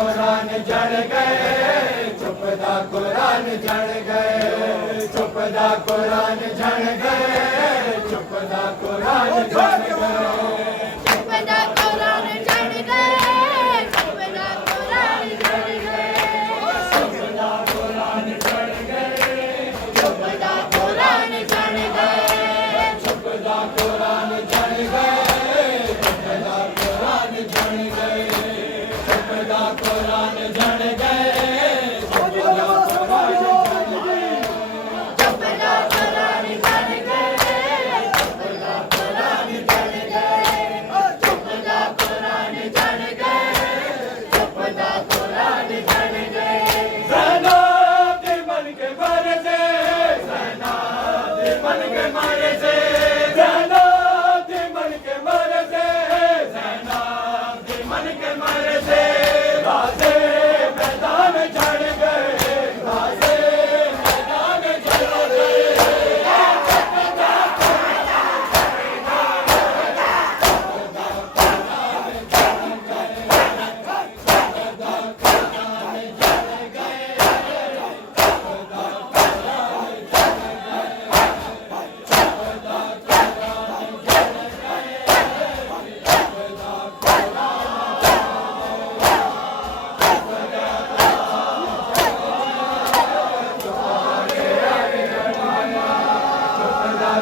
कुरान जड़ गए चुप दा कुरान जड़ गए चुप दा कुरान जड़ गए चुप दा कुरान जड़ गए चुप दा कुरान जड़ गए चुप दा कुरान जड़ गए चुप दा कुरान जड़ गए चुप दा कुरान जड़ गए चुप दा कुरान जड़ गए चुप दा कुरान जड़ गए चुप दा कुरान जड़ गए चुप दा कुरान जड़ गए चुप दा कुरान जड़ गए चुप दा कुरान जड़ गए चुप दा कुरान जड़ गए चुप दा कुरान जड़ गए ज़ैनब दे मन के मर से ज़ैनब दे मन के मर से ज़ैनब दे मन के मर से ज़ैनब दे मन के मर से गाज़े मैदान झड़ गए गाज़े मैदान झड़ गए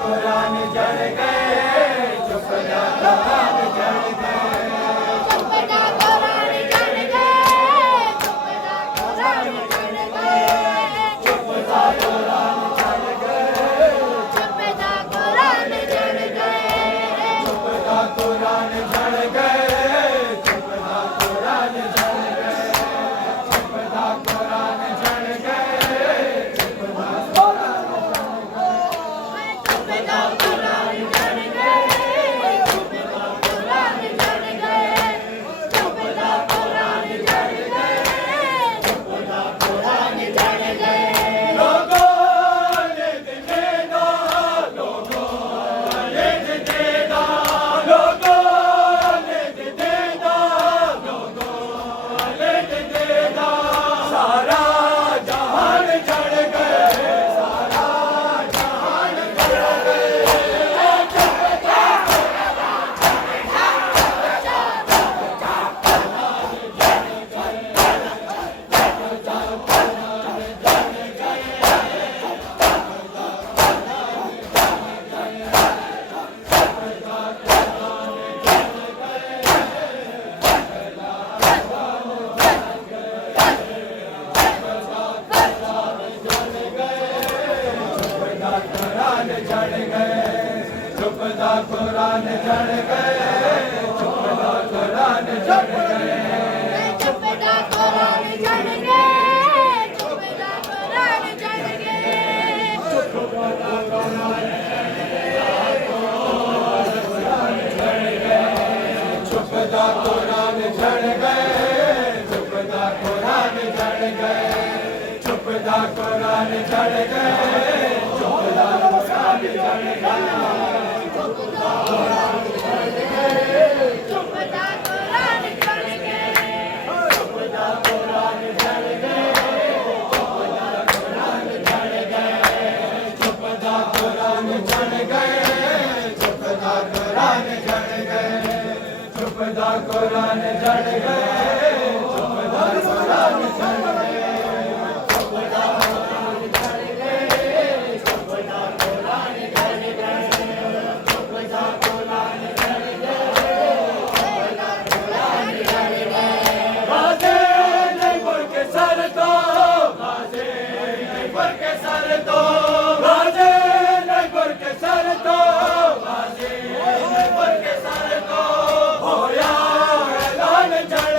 कुरान जड़ गए चुप दा कुरान जड़ गए चुप दा कुरान जड़ गए चुप दा कुरान जड़ गए चुप दा कुरान जड़ गए चुप दा कुरान जड़ गए चुप दा कुरान जड़ गए चुप दा कुरान जड़ गए चुप दा कुरान जड़ गए चुप दा कुरान जड़ गए चुप दा कुरान जड़ गए चुप दा कुरान जड़ गए चुप दा कुरान जड़ गए लोगों ने देना लोगों ने देना लोगों ने देना लोगों ने देना सारा जहान जड़ गए सारा जहान जड़ गए कुरान जड़ गए चुप दा कुरान जड़ गए चुप दा कुरान जड़ गए चुप दा कुरान जड़ गए चुप दा कुरान जड़ गए चुप दा कुरान जड़ गए चुप दा कुरान जड़ गए चुप दा कुरान जड़ गए चुप दा कुरान जड़ गए चुप दा कुरान जड़ गए चुप दा कुरान जड़ गए चुप दा कुरान जड़ गए चुप दा कुरान जड़ गए चुप दा कुरान जड़ गए चुप दा कुरान जड़ गए चुप दा कुरान जड़ गए चुप दा कुरान जड़ गए चुप दा कुरान जड़ गए चुप दा कुरान जड़ गए गाज़े नहीं बोल के सर तो गाज़े नहीं बोल के सर तो गाज़े नहीं बोल के सर तो गाज़े नहीं बोल के सर तो होया ऐलान जड़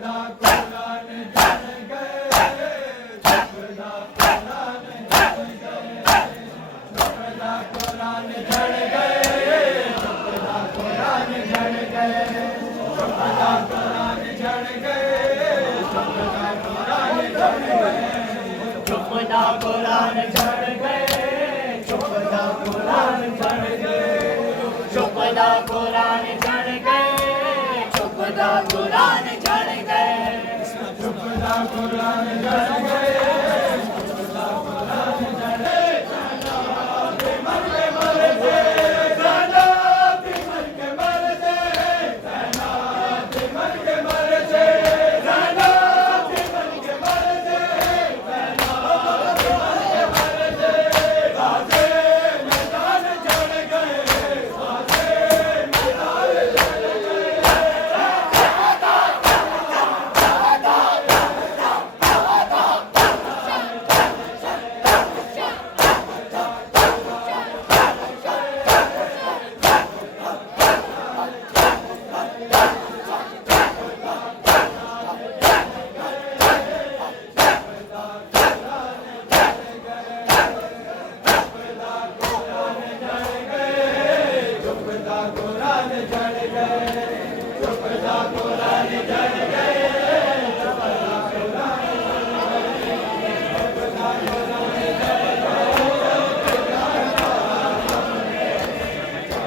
चुपदा कुरान जन गए, चुपदा कुरान जन गए, चुपदा कुरान जन गए, चुपदा कुरान जन गए, चुपदा कुरान जन गए, चुपदा कुरान जन गए, चुपदा कुरान जन गए, चुपदा कुरान जन गए, चुपदा कुरान जन गए, चुपदा कुरान जन गए, चुपदा कुरान जन गए, चुपदा कुरान जन गए, बिमल के मरते, ज़ैना बिमल के मरते, ज़ैना बिमल के मरते, ज़ैना बिमल के मरते, ज़ैना बिमल के मरते, गाज़े मैदान जन गए, गाज़े मैदान जन गए। चुपदा कुरान जन गए, चुपदा कुरान जन